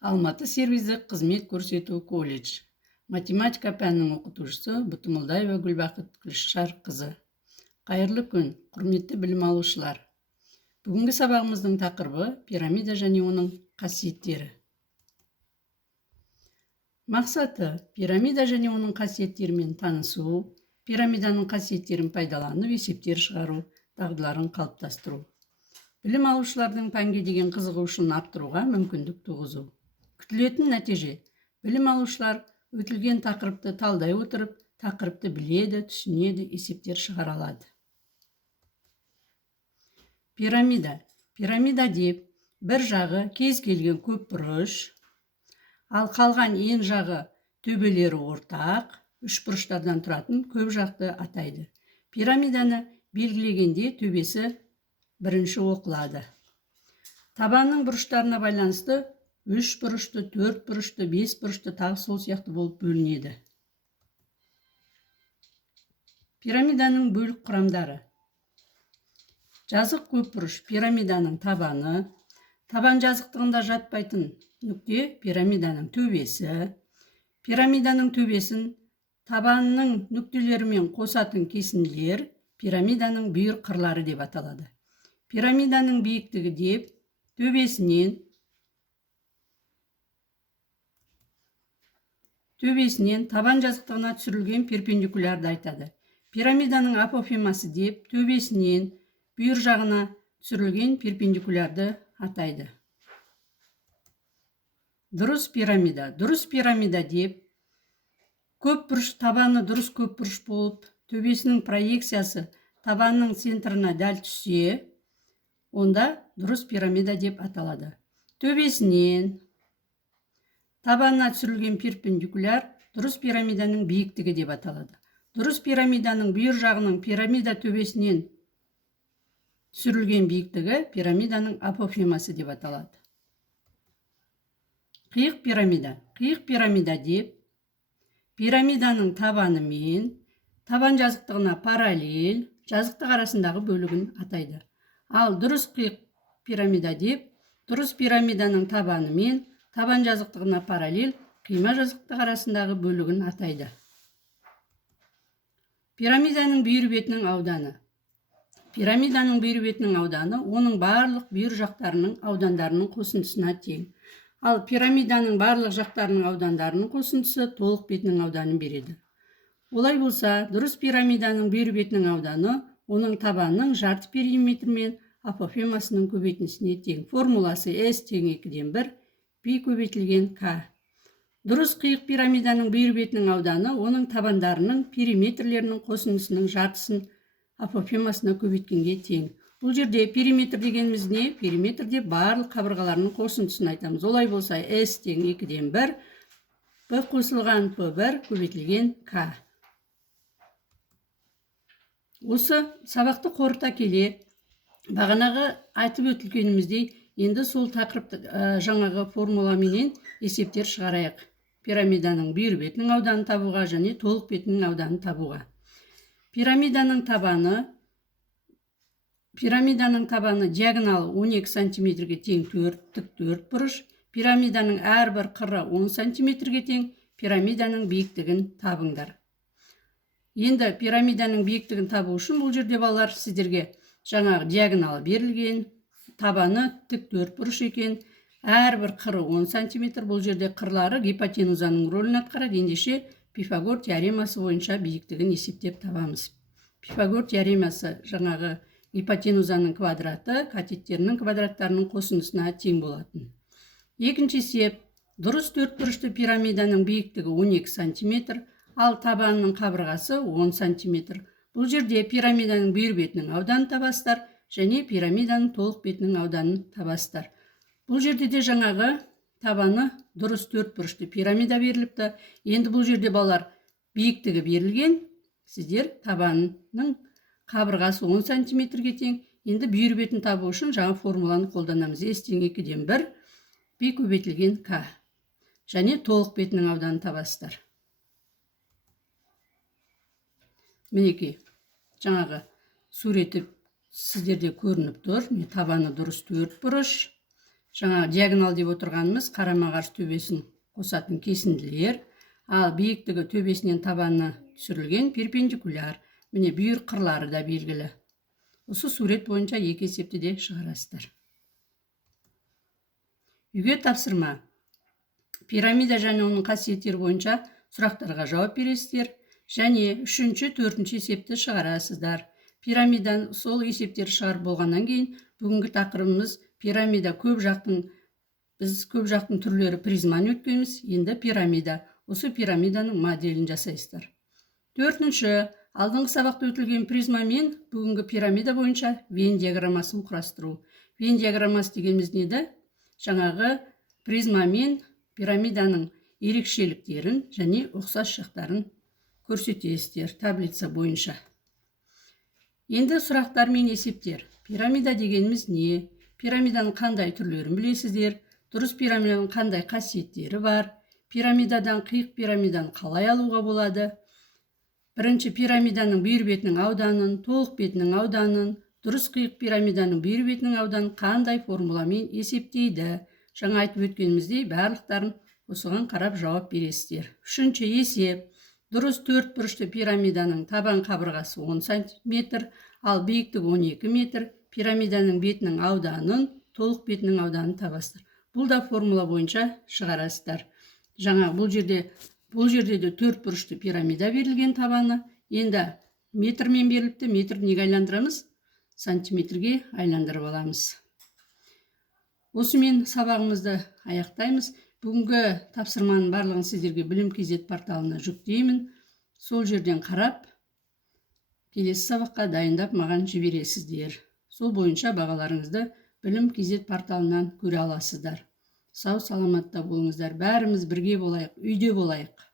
Алматы сервистік қызмет көрсету колледж. Математика пәнінің оқытушысы Бұтымылдаева Гүлбақыт Гүлшарқызы. Қайырлы күн, құрметті білім алушылар. Бүгінгі сабағымыздың тақырыбы пирамида және оның қасиеттері. Мақсаты пирамида және оның қасиеттерімен танысу, пирамиданың қасиеттерін пайдаланып есептер шығару, дағдыларын қалыптастыру. Білім алушылардың пәнге деген қызығушылығын арттыруға мүмкіндік туғызу. Күтілетін нәтиже: білім алушылар өтілген тақырыпты талдай отырып, тақырыпты біледі, түсінеді, есептер шығара алады. Пирамида деп бір жағы кез келген көп бұрыш, ал қалған ең жағы төбелері ортақ, үш бұрыштардан тұратын көп жақты атайды. Пирамиданы белгілегенде төбесі бірінші оқылады. Табанның бұрыштарына байланысты үш бұрышты, төрт бұрышты, бес бұрышты тағы сол сияқты болып бөлінеді. Пирамиданың бөлік құрамдары. Жазық көп бұрыш пирамиданың табаны, табан жазықтығында жатпайтын нүкте пирамиданың төбесі, пирамиданың төбесін табанның нүктелерімен қосатын кесінділер пирамиданың бүйір қырлары деп аталады. Пирамиданың биіктігі деп төбесінен табан жазықтығына түсірілген перпендикулярды айтады. Пирамиданың апофемасы деп төбесінен бүйір жағына түсірілген перпендикулярды атайды. Дұрыс пирамида деп көп бұрыш табаны дұрыс көп бұрыш болып, төбесінің проекциясы табанның центрына дәл түссе, онда дұрыс пирамида деп аталады. Төбесінен табанына түсірілген перпендикуляр дұрыс пирамиданың биіктігі деп аталады. Дұрыс пирамиданың бүйір жағының пирамида төбесінен түсірілген биіктігі пирамиданың апофемасы деп аталады. Қиық пирамида деп пирамиданың табаны мен табан жазықтығына параллель жазықтық арасындағы бөлігін атайды. Ал дұрыс қиық пирамида деп дұрыс пирамиданың табаны мен табан жазықтығына параллель қима жазықтық арасындағы бөлігін атайды. Пирамиданың бүйір бетінің ауданы. Пирамиданың бүйір бетінің ауданы оның барлық бүйір жақтарының аудандарының қосындысына тең. Ал пирамиданың барлық жақтарының аудандарының қосындысы толық бетінің ауданын береді. Олай болса, дұрыс пирамиданың бүйір бетінің ауданы оның табанының жарты периметрмен апофемасының көбейтіндісіне тең. Формуласы S тең 2-ден 1, π көбейтілген К. Дұрыс қиық пирамиданың бүйір бетінің ауданы оның табандарының периметрлерінің қосындысының жартысын апофемасына көбейткенге тең. Бұл жерде периметр дегеніміз не? Периметрде барлық қабырғаларының қосындысын айтамыз. Олай болса, S тең 2-ден 1, P қосылған P1 көбейтілген К. Осы сабақты қорыта келе, бағанағы айтып өтілгеніміздей, енді сол тақырыпты жаңағы формуламенен есептер шығарайық. Пирамиданың бүйір бетінің ауданын табуға және толық бетінің ауданын табуға. Пирамиданың табаны диагоналы 12 сантиметрге тең тік 4 бұрыш. Пирамиданың әрбір қыры 10 сантиметрге тең. Пирамиданың биіктігін табыңдар. Енді пирамиданың биіктігін табу үшін бұл жерде балалар сіздерге жаңағы диагоналы берілген, табаны тік 4 бұрыш екен, әрбір қыры 10 сантиметр. Бұл жерде қырлары гипотенузаның рөлін атқарады. Ендеше Пифагор теоремасы бойынша биіктігін есептеп табамыз. Пифагор теоремасы жаңағы гипотенузаның квадраты катеттерінің квадраттарының қосындысына тең болатын. Екінші есеп: дұрыс 4 бұрышты пирамиданың биіктігі 12 сантиметр, ал табанының қабырғасы 10 сантиметр. Бұл жерде пирамиданың бүйір бетінің ауданын табасыздар және пирамиданың толық бетінің ауданын табасыздар. Бұл жерде де жаңағы табаны дұрыс 4 бұрышты пирамида беріліпті. Енді бұл жерде балалар биіктігі берілген, сіздер табанның қабырғасы 10 сантиметрге тең. Енді бүйір бетін табу үшін жаңа формуланы қолданамыз. S тең 2-ден 1, π көбейтілген К. Және толық бетінің ауданын табасыздар. Мінекей, жаңағы суреті сіздерде көрініп тұр. Табаны дұрыс 4 бұрыш, Жаңа диагонал деп отырғанымыз қарама-қарсы төбесін қосатын кесінділер, ал биіктігі төбесінен табанына түсірілген перпендикуляр. Міне бүйір қырлары да белгілі. Осы сурет бойынша екі есепті де шығарасыздар. Үйге тапсырма. Пирамида және оның қасиеттері бойынша сұрақтарға жауап бересіздер және 3-ші, 4-ші есепті шығарасыздар. Пирамидан сол есептер шығарып болғаннан кейін бүгінгі тақырыбымыз пирамида біз көп жақтың түрлері призманы өткенбіз, енді пирамида. Осы пирамиданың моделін жасайсыздар. 4-ші, алдыңғы сабақта өтілген призма мен бүгінгі пирамида бойынша Вен диаграммасын құрастыру. Вен диаграммасы дегеніміз неді? Жаңағы призма мен пирамиданың ерекшеліктерін және ұқсас жақтарын көрсетесіздер таблица бойынша. Енді сұрақтар мен есептер. Пирамида дегеніміз не? Пирамиданың қандай түрлерін білесіздер? Дұрыс пирамиданың қандай қасиеттері бар? Пирамидадан қиық пирамиданы қалай алуға болады? Бірінші пирамиданың бүйір бетінің ауданын, толық бетінің ауданын, дұрыс қиық пирамиданың бүйір бетінің ауданын қандай формуламен есептейді? Жаңа айтып өткеніміздей барлықтарын осыған қарап жауап бересіздер. 3-ші есеп. Дұрыс төрт бұрышты пирамиданың табан қабырғасы 10 см, ал биіктігі 12 метр. Пирамиданың бетінің ауданын, толық бетінің ауданын табасыздар. Бұл да формула бойынша шығарасыздар. Жаңа бұл жерде де төрт бұрышты пирамида берілген табаны. Енді метрмен беріліпті, метрді неге айландырамыз? Сантиметрге айландырып аламыз. Осымен сабағымызды аяқтаймыз. Бүгінгі тапсырманың барлығын сіздерге Білім KZ порталына жүктеймін. Сол жерден қарап, келесі сабаққа дайындап маған жібересіздер. Сол бойынша бағаларыңызды Білім KZ порталынан көре аласыздар. Сау саламатта болыңыздар. Бәріміз бірге болайық, үйде болайық.